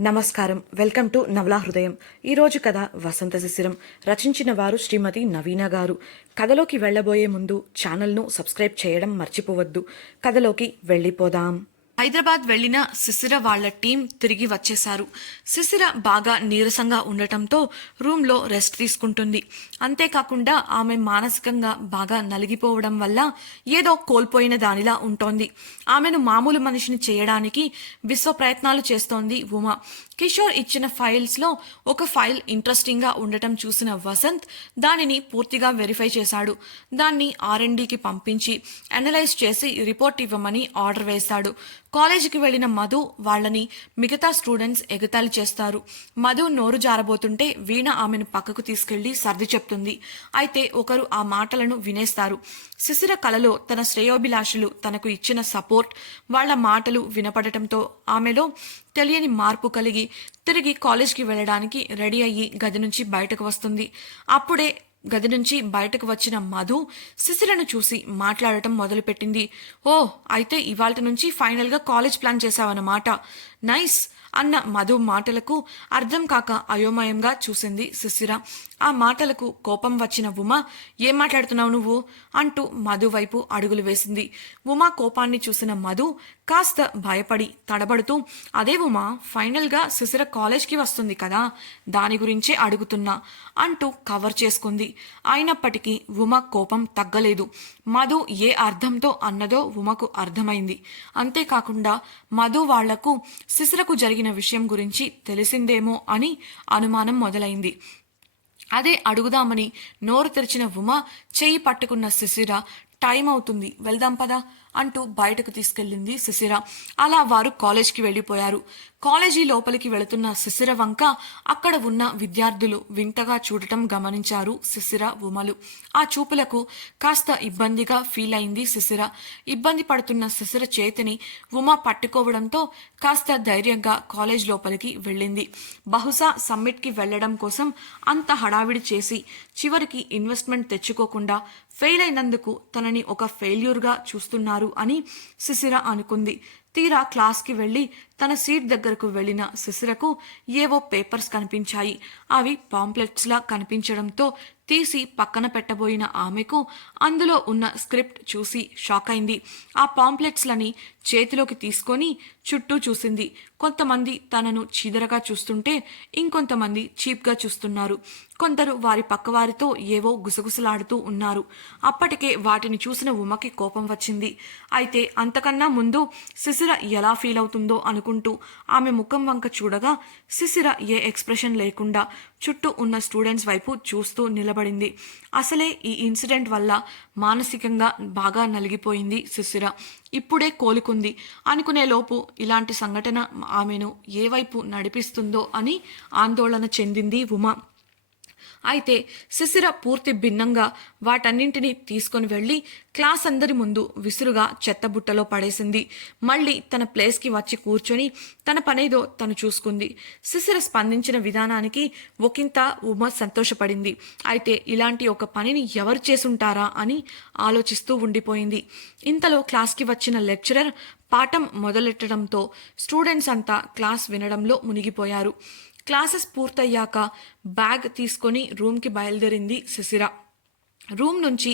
నమస్కారం. Welcome to నవలా హృదయం. ఈరోజు కథ వసంత శిశిరం. రచించిన వారు శ్రీమతి నవీన గారు. కథలోకి వెళ్ళబోయే ముందు ఛానల్ను సబ్స్క్రైబ్ చేయడం మర్చిపోవద్దు. కథలోకి వెళ్ళిపోదాం. హైదరాబాద్ వెళ్లిన శిశిర వాళ్ల టీం తిరిగి వచ్చేశారు. శిశిర బాగా నీరసంగా ఉండటంతో రూమ్లో రెస్ట్ తీసుకుంటుంది. అంతేకాకుండా ఆమె మానసికంగా బాగా నలిగిపోవడం వల్ల ఏదో కోల్పోయిన దానిలా ఉంటోంది. ఆమెను మామూలు మనిషిని చేయడానికి విశ్వ ప్రయత్నాలు చేస్తోంది ఉమా. కిషోర్ ఇచ్చిన ఫైల్స్లో ఒక ఫైల్ ఇంట్రెస్టింగ్గా ఉండటం చూసిన వసంత్ దానిని పూర్తిగా వెరిఫై చేశాడు. దాన్ని R&Dకి పంపించి అనలైజ్ చేసి రిపోర్ట్ ఇవ్వమని ఆర్డర్ వేశాడు. కాలేజీకి వెళ్లిన మధు వాళ్ళని మిగతా స్టూడెంట్స్ ఎగతాళి చేస్తారు. మధు నోరు జారబోతుంటే వీణ ఆమెను పక్కకు తీసుకెళ్లి సర్ది చెప్తుంది. అయితే ఒకరు ఆ మాటలను వినేస్తారు. శిశిర కలలో తన శ్రేయోభిలాషులు తనకు ఇచ్చిన సపోర్ట్, వాళ్ల మాటలు వినపడటంతో ఆమెలో తెలియని మార్పు కలిగి తిరిగి కాలేజ్కి వెళ్ళడానికి రెడీ అయ్యి గది నుంచి బయటకు వస్తుంది. అప్పుడే గది నుంచి బయటకు వచ్చిన మధు శిశిరను చూసి మాట్లాడటం మొదలుపెట్టింది. ఓ, అయితే ఇవాళ నుంచి ఫైనల్గా కాలేజ్ ప్లాన్ చేశావన్నమాట. నైస్ అన్న మధు మాటలకు అర్థం కాక అయోమయంగా చూసింది శిశిర. ఆ మాటలకు కోపం వచ్చిన ఉమా, ఏం మాట్లాడుతున్నావు నువ్వు అంటూ మధు వైపు అడుగులు వేసింది. ఉమా కోపాన్ని చూసిన మధు కాస్త భయపడి తడబడుతూ, అదే ఉమా, ఫైనల్గా శిశిర కాలేజ్కి వస్తుంది కదా, దాని గురించే అడుగుతున్నా అంటూ కవర్ చేసుకుంది. అయినప్పటికీ ఉమా కోపం తగ్గలేదు. మధు ఏ అర్థంతో అన్నదో ఉమకు అర్థమైంది. అంతేకాకుండా మధు వాళ్లకు శిశిరకు జరిగిన విషయం గురించి తెలిసిందేమో అని అనుమానం మొదలైంది. అదే అడుగుదామని నోరు తెరిచిన ఉమా చెయ్యి పట్టుకున్న శిశిర, టైం అవుతుంది, వెళ్దాం పదా అంటూ బయటకు తీసుకెళ్లింది శిశిర. అలా వారు కాలేజ్కి వెళ్ళిపోయారు. కాలేజీ లోపలికి వెళుతున్న శిశిర వంక అక్కడ ఉన్న విద్యార్థులు వింతగా చూడటం గమనించారు శిశిర, ఉమలు. ఆ చూపులకు కాస్త ఇబ్బందిగా ఫీల్ అయింది శిశిర. ఇబ్బంది పడుతున్న శిశిర చేతిని ఉమ పట్టుకోవడంతో కాస్త ధైర్యంగా కాలేజ్ లోపలికి వెళ్ళింది. బహుశా సమ్మిట్కి వెళ్లడం కోసం అంత హడావిడి చేసి చివరికి ఇన్వెస్ట్మెంట్ తెచ్చుకోకుండా ఫెయిల్ అయినందుకు తనని ఒక ఫెయిల్యూర్గా చూస్తున్నారు అని శిశిర అనుకుంది. తీరా క్లాస్కి వెళ్ళి తన సీట్ దగ్గరకు వెళ్లిన శిశిరకు ఏవో పేపర్స్ కనిపించాయి. అవి పాంప్లెట్స్లా కనిపించడంతో తీసి పక్కన పెట్టబోయిన ఆమెకు అందులో ఉన్న స్క్రిప్ట్ చూసి షాక్ అయింది. ఆ పాంప్లెట్స్లని చేతిలోకి తీసుకొని చుట్టూ చూసింది. కొంతమంది తనను చీదరగా చూస్తుంటే ఇంకొంతమంది చీప్గా చూస్తున్నారు. కొందరు వారి పక్కవారితో ఏవో గుసగుసలాడుతూ ఉన్నారు. అప్పటికే వాటిని చూసిన ఉమకి కోపం వచ్చింది. అయితే అంతకన్నా ముందు శిశిర ఎలా ఫీల్ అవుతుందో అనుకుంటూ ఆమె ముఖం వంక చూడగా శిశిర ఏ ఎక్స్ప్రెషన్ లేకుండా చుట్టూ ఉన్న స్టూడెంట్స్ వైపు చూస్తూ నిలబడింది. అసలే ఈ ఇన్సిడెంట్ వల్ల మానసికంగా బాగా నలిగిపోయింది శిశిర. ఇప్పుడే కోలుకుంది అనుకునేలోపు ఇలాంటి సంఘటన ఆమెను ఏ వైపు నడిపిస్తుందో అని ఆందోళన చెందింది ఉమ. అయితే శిశిర పూర్తి భిన్నంగా వాటన్నింటినీ తీసుకొని వెళ్ళి క్లాస్ అందరి ముందు విసురుగా చెత్తబుట్టలో పడేసింది. మళ్ళీ తన ప్లేస్కి వచ్చి కూర్చొని తన పనేదో తను చూసుకుంది. శిశిర స్పందించిన విధానానికి ఒకంత ఉమ సంతోషపడింది. అయితే ఇలాంటి ఒక పనిని ఎవరు చేసుంటారా అని ఆలోచిస్తూ ఉండిపోయింది. ఇంతలో క్లాస్కి వచ్చిన లెక్చరర్ పాఠం మొదలెట్టడంతో స్టూడెంట్స్ అంతా క్లాస్ వినడంలో మునిగిపోయారు. క్లాసెస్ పూర్తయ్యాక బ్యాగ్ తీసుకొని రూమ్కి బయలుదేరింది శిశిర. రూమ్ నుంచి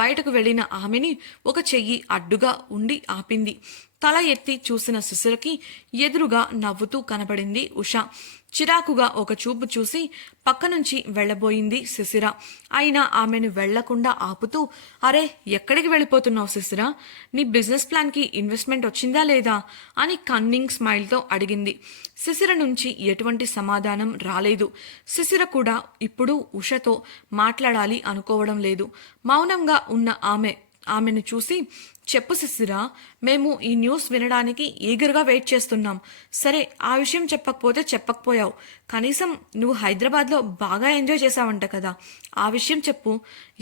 బయటకు వెళ్లిన ఆమెని ఒక చెయ్యి అడ్డుగా ఉండి ఆపింది. తల ఎత్తి చూసిన శిశిరకి ఎదురుగా నవ్వుతూ కనబడింది ఉష. చిరాకుగా ఒక చూపు చూసి పక్క నుంచి వెళ్లబోయింది శిశిర. అయినా ఆమెను వెళ్లకుండా ఆపుతూ, అరే, ఎక్కడికి వెళ్ళిపోతున్నావు శిశిర? నీ బిజినెస్ ప్లాన్కి ఇన్వెస్ట్మెంట్ వచ్చిందా లేదా అని కన్నింగ్ స్మైల్తో అడిగింది. శిశిర నుంచి ఎటువంటి సమాధానం రాలేదు. శిశిర కూడా ఇప్పుడు ఉషతో మాట్లాడాలి అనుకోవడం లేదు. మౌనంగా ఉన్న ఆమెను చూసి, చెప్పు శిశిర, మేము ఈ న్యూస్ వినడానికి ఈగర్గా వెయిట్ చేస్తున్నాం. సరే, ఆ విషయం చెప్పకపోతే చెప్పకపోయావు, కనీసం నువ్వు హైదరాబాద్లో బాగా ఎంజాయ్ చేసావంట కదా, ఆ విషయం చెప్పు.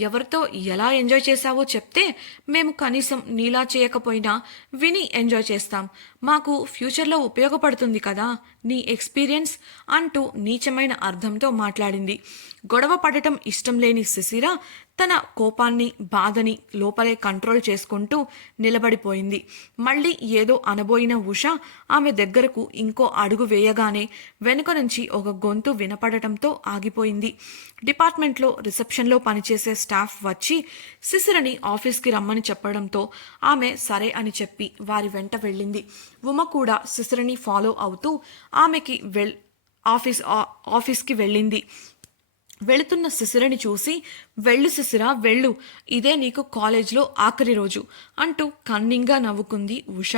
ఎవరితో ఎలా ఎంజాయ్ చేశావో చెప్తే మేము కనీసం నీలా చేయకపోయినా విని ఎంజాయ్ చేస్తాం. మాకు ఫ్యూచర్లో ఉపయోగపడుతుంది కదా నీ ఎక్స్పీరియన్స్ అంటూ నీచమైన అర్థంతో మాట్లాడింది. గొడవ పడటం ఇష్టం లేని శిశిర తన కోపాన్ని, బాధని లోపలే కంట్రోల్ చేసుకుంటూ నిలబడిపోయింది. మళ్ళీ ఏదో అనబోయిన ఉష ఆమె దగ్గరకు ఇంకో అడుగు వేయగానే వెనుక నుంచి ఒక గొంతు వినపడటంతో ఆగిపోయింది. డిపార్ట్మెంట్లో రిసెప్షన్లో పనిచేసే స్టాఫ్ వచ్చి శిశిరని ఆఫీస్కి రమ్మని చెప్పడంతో ఆమె సరే అని చెప్పి వారి వెంట వెళ్ళింది. ఉమ కూడా శిశిరని ఫాలో అవుతూ ఆమెకి ఆఫీస్కి వెళ్ళింది. వెళుతున్న శిశిరని చూసి, వెళ్ళు శిశిర వెళ్ళు, ఇదే నీకు కాలేజ్లో ఆఖరి రోజు అంటూ కన్నింగా నవ్వుకుంది ఉష.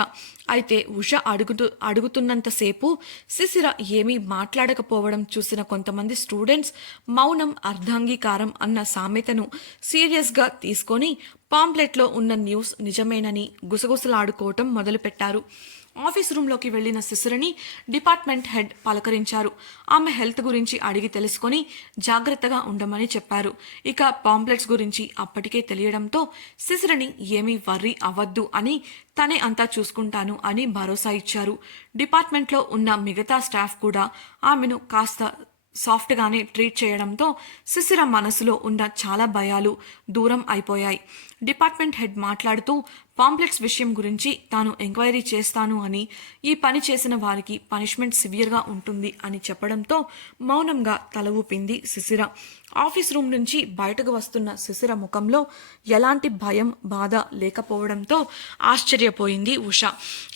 అయితే ఉష అడుగుతున్నంతసేపు శిశిర ఏమీ మాట్లాడకపోవడం చూసిన కొంతమంది స్టూడెంట్స్ మౌనం అర్ధాంగీకారం అన్న సామెతను సీరియస్గా తీసుకొని పాంప్లెట్లో ఉన్న న్యూస్ నిజమేనని గుసగుసలాడుకోవటం మొదలుపెట్టారు. ఆఫీస్ రూమ్లోకి వెళ్లిన శిశిరని డిపార్ట్మెంట్ హెడ్ పలకరించారు. ఆమె హెల్త్ గురించి అడిగి తెలుసుకొని జాగ్రత్తగా ఉండమని చెప్పారు. ఇక పాంప్లెట్స్ గురించి అప్పటికే తెలియడంతో శిశిరని ఏమీ వర్రీ అవ్వద్దు అని తనే అంతా చూసుకుంటాను అని భరోసా ఇచ్చారు. డిపార్ట్మెంట్లో ఉన్న మిగతా స్టాఫ్ కూడా ఆమెను కాస్త సాఫ్ట్గానే ట్రీట్ చేయడంతో శిశిర మనసులో ఉన్న చాలా భయాలు దూరం అయిపోయాయి. డిపార్ట్మెంట్ హెడ్ మాట్లాడుతూ పాంప్లెట్స్ విషయం గురించి తాను ఎంక్వైరీ చేస్తాను అని, ఈ పని చేసిన వారికి పనిష్మెంట్ సివియర్గా ఉంటుంది అని చెప్పడంతో మౌనంగా తల ఊపింది శిశిర. ఆఫీస్ రూమ్ నుంచి బయటకు వస్తున్న శిశిర ముఖంలో ఎలాంటి భయం బాధ లేకపోవడంతో ఆశ్చర్యపోయింది ఉష.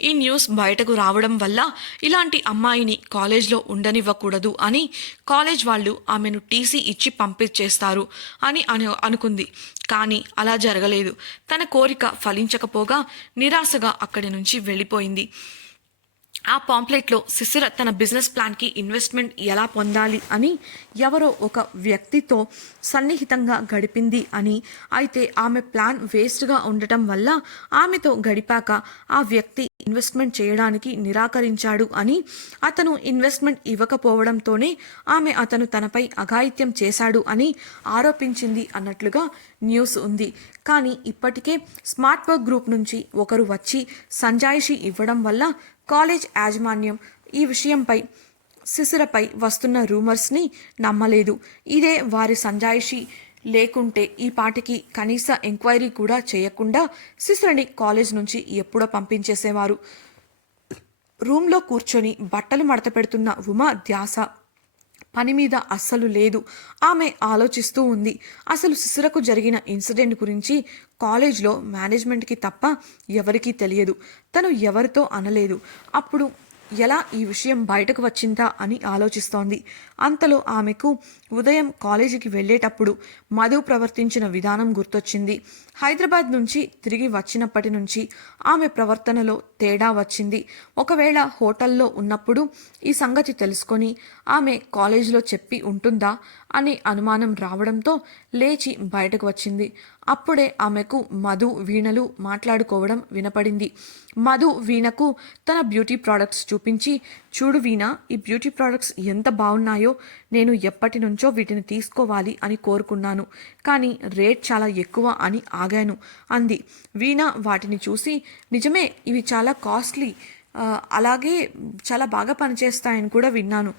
ఈ న్యూస్ బయటకు రావడం వల్ల ఇలాంటి అమ్మాయిని కాలేజ్లో ఉండనివ్వకూడదు అని కాలేజ్ వాళ్ళు ఆమెను టీసీ ఇచ్చి పంపించేస్తారు అని అనుకుంది. కానీ అలా జరగలేదు. తన కోరిక ఫలించకపోగా నిరాశగా అక్కడి నుంచి వెళ్ళిపోయింది. ఆ పాంప్లెట్లో శిశిర తన బిజినెస్ ప్లాన్కి ఇన్వెస్ట్మెంట్ ఎలా పొందాలి అని ఎవరో ఒక వ్యక్తితో సన్నిహితంగా గడిపింది అని, అయితే ఆమె ప్లాన్ వేస్ట్గా ఉండటం వల్ల ఆమెతో గడిపాక ఆ వ్యక్తి ఇన్వెస్ట్మెంట్ చేయడానికి నిరాకరించాడు అని, అతను ఇన్వెస్ట్మెంట్ ఇవ్వకపోవడంతోనే అతను తనపై అఘాయిత్యం చేశాడు అని ఆరోపించింది అన్నట్లుగా న్యూస్ ఉంది. కానీ ఇప్పటికే స్మార్ట్ వర్క్ గ్రూప్ నుంచి ఒకరు వచ్చి సంజాయిషి ఇవ్వడం వల్ల కాలేజ్ యాజమాన్యం ఈ విషయంపై శిశిరపై వస్తున్న రూమర్స్ని నమ్మలేదు. ఇదే వారి సంజాయిషి లేకుంటే ఈ పాటికి కనీస ఎంక్వైరీ కూడా చేయకుండా శిశిరని కాలేజ్ నుంచి ఎప్పుడో పంపించేసేవారు. రూమ్లో కూర్చొని బట్టలు మడత పెడుతున్న ఉమ ధ్యాస పని మీద అస్సలు లేదు. ఆమె ఆలోచిస్తూ ఉంది. అసలు శిశిరకు జరిగిన ఇన్సిడెంట్ గురించి కాలేజ్లో మేనేజ్మెంట్కి తప్ప ఎవరికీ తెలియదు. తను ఎవరితో అనలేదు. అప్పుడు ఎలా ఈ విషయం బయటకు వచ్చిందా అని ఆలోచిస్తోంది. అంతలో ఆమెకు ఉదయం కాలేజీకి వెళ్ళేటప్పుడు మధు ప్రవర్తించిన విధానం గుర్తొచ్చింది. హైదరాబాద్ నుంచి తిరిగి వచ్చినప్పటి నుంచి ఆమె ప్రవర్తనలో తేడా వచ్చింది. ఒకవేళ హోటల్లో ఉన్నప్పుడు ఈ సంగతి తెలుసుకొని ఆమె కాలేజీలో చెప్పి ఉంటుందా అనే అనుమానం రావడంతో లేచి బయటకు వచ్చింది. అప్పుడే ఆమెకు మధు వీణలు మాట్లాడుకోవడం వినపడింది. మధు వీణకు తన బ్యూటీ ప్రోడక్ట్స్ చూపించి, చూడు వీణ, ఈ బ్యూటీ ప్రోడక్ట్స్ ఎంత బాగున్నాయో, నేను ఎప్పటి నుంచో వీటిని తీసుకోవాలి అని కోరుకున్నాను, కానీ రేట్ చాలా ఎక్కువ అని ఆగాను అంది. వీణ వాటిని చూసి, నిజమే ఇవి చాలా కాస్ట్లీ, అలాగే చాలా బాగా పనిచేస్తాయని కూడా విన్నాను,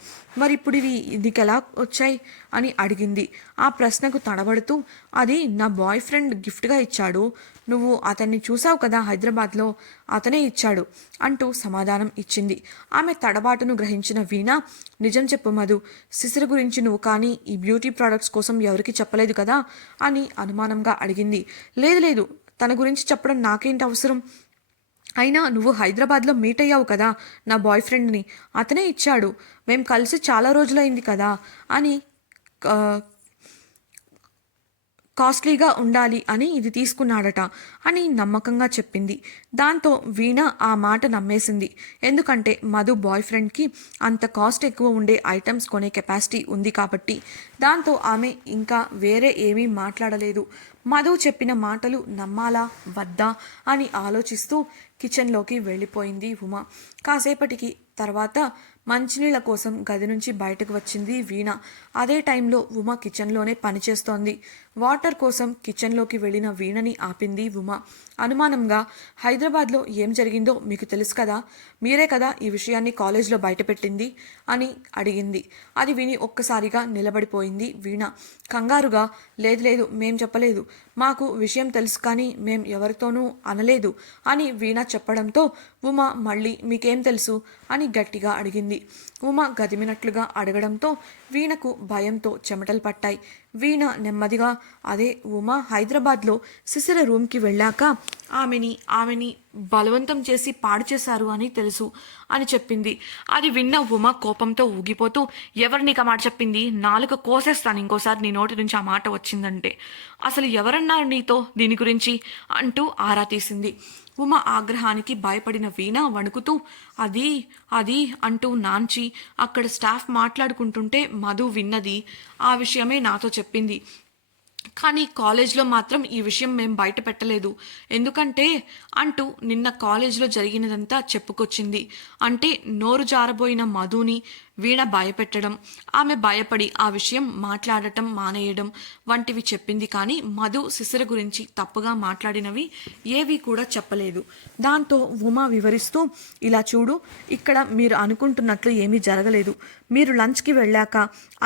మరి ఇప్పుడు ఇవి నీకు ఎలా వచ్చాయి అని అడిగింది. ఆ ప్రశ్నకు తడబడుతూ, అది నా బాయ్ ఫ్రెండ్ గిఫ్ట్గా ఇచ్చాడు, నువ్వు అతన్ని చూసావు కదా హైదరాబాద్లో, అతనే ఇచ్చాడు అంటూ సమాధానం ఇచ్చింది. ఆమె తడబాటును గ్రహించిన వీణ, నిజం చెప్పు మధు, శిశిర గురించి నువ్వు కానీ ఈ బ్యూటీ ప్రోడక్ట్స్ కోసం ఎవరికి చెప్పలేదు కదా అని అనుమానంగా అడిగింది. లేదు లేదు, తన గురించి చెప్పడం నాకేంటి అవసరం, అయినా నువ్వు హైదరాబాద్లో మీట్ అయ్యావు కదా నా బాయ్ ఫ్రెండ్ని, అతనే ఇచ్చాడు, మేము కలిసి చాలా రోజులైంది కదా అని, కాస్ట్లీగా ఉండాలి అని ఇది తీసుకున్నాడట అని నమ్మకంగా చెప్పింది. దాంతో వీణ ఆ మాట నమ్మేసింది. ఎందుకంటే మధు బాయ్ ఫ్రెండ్కి అంత కాస్ట్ ఎక్కువ ఉండే ఐటమ్స్ కొనే కెపాసిటీ ఉంది కాబట్టి. దాంతో ఆమె ఇంకా వేరే ఏమీ మాట్లాడలేదు. మధు చెప్పిన మాటలు నమ్మాలా వద్దా అని ఆలోచిస్తూ కిచెన్లోకి వెళ్ళిపోయింది ఉమ. కాసేపటికి తర్వాత మంచినీళ్ళ కోసం గది నుంచి బయటకు వచ్చింది వీణ. అదే టైంలో ఉమ కిచెన్లోనే పనిచేస్తోంది. వాటర్ కోసం కిచెన్లోకి వెళ్ళిన వీణని ఆపింది ఉమ. అనుమానంగా, హైదరాబాద్లో ఏం జరిగిందో మీకు తెలుసు కదా, మీరే కదా ఈ విషయాన్ని కాలేజ్లో బయటపెట్టింది అని అడిగింది. అది విని ఒక్కసారిగా నిలబడిపోయింది వీణ. కంగారుగా, లేదు లేదు, మేం చెప్పలేదు, మాకు విషయం తెలుసు కానీ మేం ఎవరితోనూ అనలేదు అని వీణ చెప్పడంతో ఉమ మళ్ళీ మీకేం తెలుసు అని గట్టిగా అడిగింది. ఉమ గదిమినట్లుగా అడగడంతో వీణకు భయంతో చెమటలు పట్టాయి. వీణ నెమ్మదిగా, అదే ఉమ హైదరాబాద్లో శిశిర రూమ్కి వెళ్ళాక ఆమెని బలవంతం చేసి పాడు చేశారు అని తెలుసు అని చెప్పింది. అది విన్న ఉమ కోపంతో ఊగిపోతూ, ఎవరు నీకు ఆ మాట చెప్పింది? నాలుక కోసేస్తాను ఇంకోసారి నీ నోటి నుంచి ఆ మాట వచ్చిందంటే. అసలు ఎవరన్నారు నీతో దీని గురించి అంటూ ఆరా తీసింది. ఉమ ఆగ్రహానికి భయపడిన వీణ వణుకుతూ, అది అది అంటూ నాంచి అక్కడ స్టాఫ్ మాట్లాడుకుంటుంటే మధు విన్నది. ఆ విషయమే నాతో చెప్పింది. కానీ కాలేజ్లో మాత్రం ఈ విషయం మేం బయట పెట్టలేదు, ఎందుకంటే అంటూ నిన్న కాలేజ్లో జరిగినదంతా చెప్పుకొచ్చింది. అంటే నోరు జారబోయిన మధుని వీణ భయపెట్టడం, ఆమె భయపడి ఆ విషయం మాట్లాడటం మానేయడం వంటివి చెప్పింది. కానీ మధు శిశిర గురించి తప్పుగా మాట్లాడినవి ఏవీ కూడా చెప్పలేదు. దాంతో ఉమా వివరిస్తూ, ఇలా చూడు, ఇక్కడ మీరు అనుకుంటున్నట్లు ఏమీ జరగలేదు, మీరు లంచ్కి వెళ్ళాక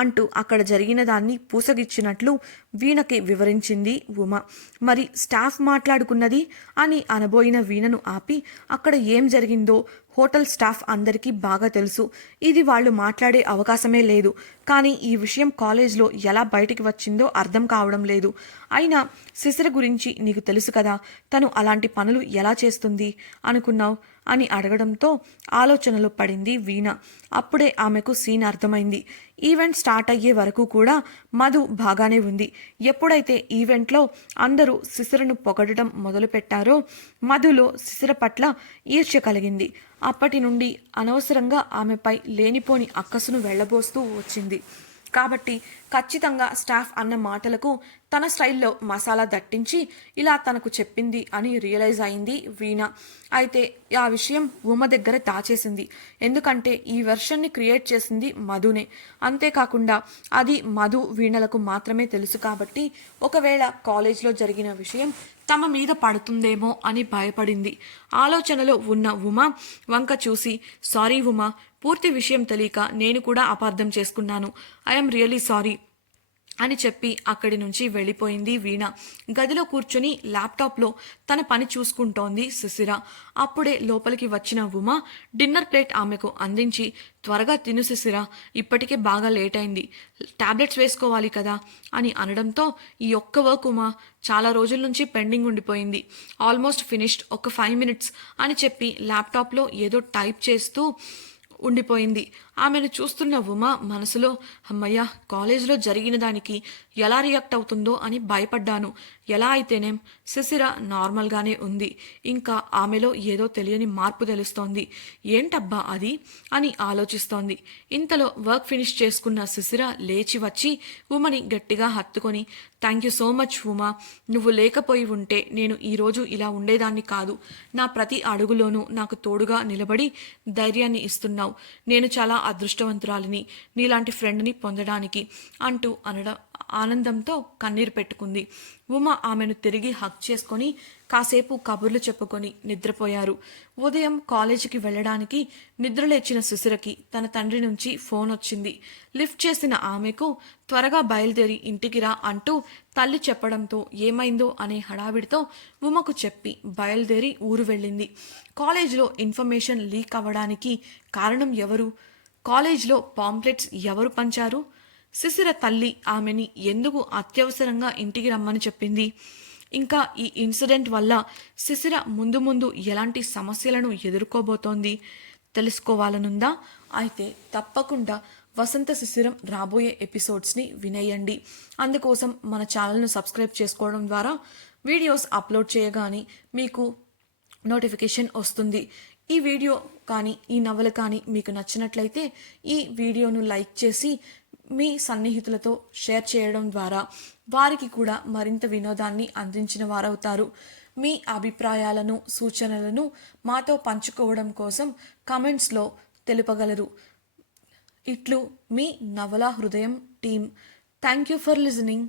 అంటూ అక్కడ జరిగిన దాన్ని పూసగిచ్చినట్లు వీణకి వివరించింది ఉమ. మరి స్టాఫ్ మాట్లాడుకున్నది అని అనబోయిన వీణను ఆపి, అక్కడ ఏం జరిగిందో హోటల్ స్టాఫ్ అందరికీ బాగా తెలుసు, ఇది వాళ్ళు మాట్లాడే అవకాశమే లేదు. కానీ ఈ విషయం కాలేజ్లో ఎలా బయటికి వచ్చిందో అర్థం కావడం లేదు. అయినా శిశిర గురించి నీకు తెలుసు కదా, తను అలాంటి పనులు ఎలా చేస్తుంది అనుకున్నావు అని అడగడంతో ఆలోచనలో పడింది వీణ. అప్పుడే ఆమెకు సీన్ అర్థమైంది. ఈవెంట్ స్టార్ట్ అయ్యే వరకు కూడా మధు బాగానే ఉంది. ఎప్పుడైతే ఈవెంట్లో అందరూ శిశిరను పొగడటం మొదలుపెట్టారో మధులో శిశిర పట్ల ఈర్ష్య కలిగింది. అప్పటి నుండి అనవసరంగా ఆమెపై లేనిపోని అక్కసును వెళ్ళబోస్తూ వచ్చింది. కాబట్టి ఖచ్చితంగా స్టాఫ్ అన్న మాటలకు తన స్టైల్లో మసాలా దట్టించి ఇలా తనకు చెప్పింది అని రియలైజ్ అయింది వీణ. అయితే ఆ విషయం ఉమ దగ్గర దాచేసింది. ఎందుకంటే ఈ వెర్షన్ని క్రియేట్ చేసింది మధునే. అంతేకాకుండా అది మధు వీణలకు మాత్రమే తెలుసు కాబట్టి ఒకవేళ కాలేజ్లో జరిగిన విషయం తమ మీద పడుతుందేమో అని భయపడింది. ఆలోచనలో ఉన్న ఉమ వంక చూసి, సారీ ఉమ, పూర్తి విషయం తెలియక నేను కూడా అపార్థం చేసుకున్నాను, ఐఎమ్ రియలీ సారీ అని చెప్పి అక్కడి నుంచి వెళ్ళిపోయింది వీణ. గదిలో కూర్చొని ల్యాప్టాప్లో తన పని చూసుకుంటోంది శిశిర. అప్పుడే లోపలికి వచ్చిన ఉమ డిన్నర్ ప్లేట్ ఆమెకు అందించి, త్వరగా తిను శిశిర, ఇప్పటికే బాగా లేట్ అయింది, టాబ్లెట్స్ వేసుకోవాలి కదా అని అనడంతో, ఈ ఒక్క వర్క్ ఉమా చాలా రోజుల నుంచి పెండింగ్ ఉండిపోయింది, ఆల్మోస్ట్ ఫినిష్డ్, ఒక 5 minutes అని చెప్పి ల్యాప్టాప్లో ఏదో టైప్ చేస్తూ ఉండిపోయింది. ఆమెను చూస్తున్న ఉమ మనసులో, అమ్మయ్య, కాలేజీలో జరిగిన దానికి ఎలా రియాక్ట్ అవుతుందో అని భయపడ్డాను. ఎలా అయితేనేం శిశిర నార్మల్గానే ఉంది. ఇంకా ఆమెలో ఏదో తెలియని మార్పు తెలుస్తోంది. ఏంటబ్బా అది అని ఆలోచిస్తోంది. ఇంతలో వర్క్ ఫినిష్ చేసుకున్న శిశిర లేచి వచ్చి ఉమని గట్టిగా హత్తుకొని, thank you so much Uma, నువ్వు లేకపోయి ఉంటే నేను ఈరోజు ఇలా ఉండేదాన్ని కాదు. నా ప్రతి అడుగులోనూ నాకు తోడుగా నిలబడి ధైర్యాన్ని ఇస్తున్నావు. నేను చాలా అదృష్టవంతురాలిని నీలాంటి ఫ్రెండ్ని పొందడానికి అంటూ ఆనందంతో కన్నీరు పెట్టుకుంది. ఉమ ఆమెను తిరిగి హక్ చేసుకొని కాసేపు కబుర్లు చెప్పుకొని నిద్రపోయారు. ఉదయం కాలేజీకి వెళ్ళడానికి నిద్రలేచిన శిశిరకి తన తండ్రి నుంచి ఫోన్ వచ్చింది. లిఫ్ట్ చేసిన ఆమెకు త్వరగా బయలుదేరి ఇంటికి రా అంటూ తల్లి చెప్పడంతో ఏమైందో అనే హడావిడితో ఉమకు చెప్పి బయలుదేరి ఊరు వెళ్ళింది. కాలేజీలో ఇన్ఫర్మేషన్ లీక్ అవ్వడానికి కారణం ఎవరు? కాలేజ్లో పాంప్లెట్స్ ఎవరు పంచారు? శిశిర తల్లి ఆమెని ఎందుకు అత్యవసరంగా ఇంటికి రమ్మని చెప్పింది? ఇంకా ఈ ఇన్సిడెంట్ వల్ల శిశిర ముందు ముందు ఎలాంటి సమస్యలను ఎదుర్కోబోతోంది తెలుసుకోవాలనుందా? అయితే తప్పకుండా వసంత శిశిరం రాబోయే ఎపిసోడ్స్ని వినేయండి. అందుకోసం మన ఛానల్ను సబ్స్క్రైబ్ చేసుకోవడం ద్వారా వీడియోస్ అప్లోడ్ చేయగానే మీకు నోటిఫికేషన్ వస్తుంది. ఈ వీడియో కానీ ఈ నవల కానీ మీకు నచ్చినట్లయితే ఈ వీడియోను లైక్ చేసి మీ సన్నిహితులతో షేర్ చేయడం ద్వారా వారికి కూడా మరింత వినోదాన్ని అందించిన వారవుతారు. మీ అభిప్రాయాలను సూచనలను మాతో పంచుకోవడం కోసం కామెంట్స్లో తెలుపగలరు. ఇట్లు మీ నవలా హృదయం team. Thank you for listening.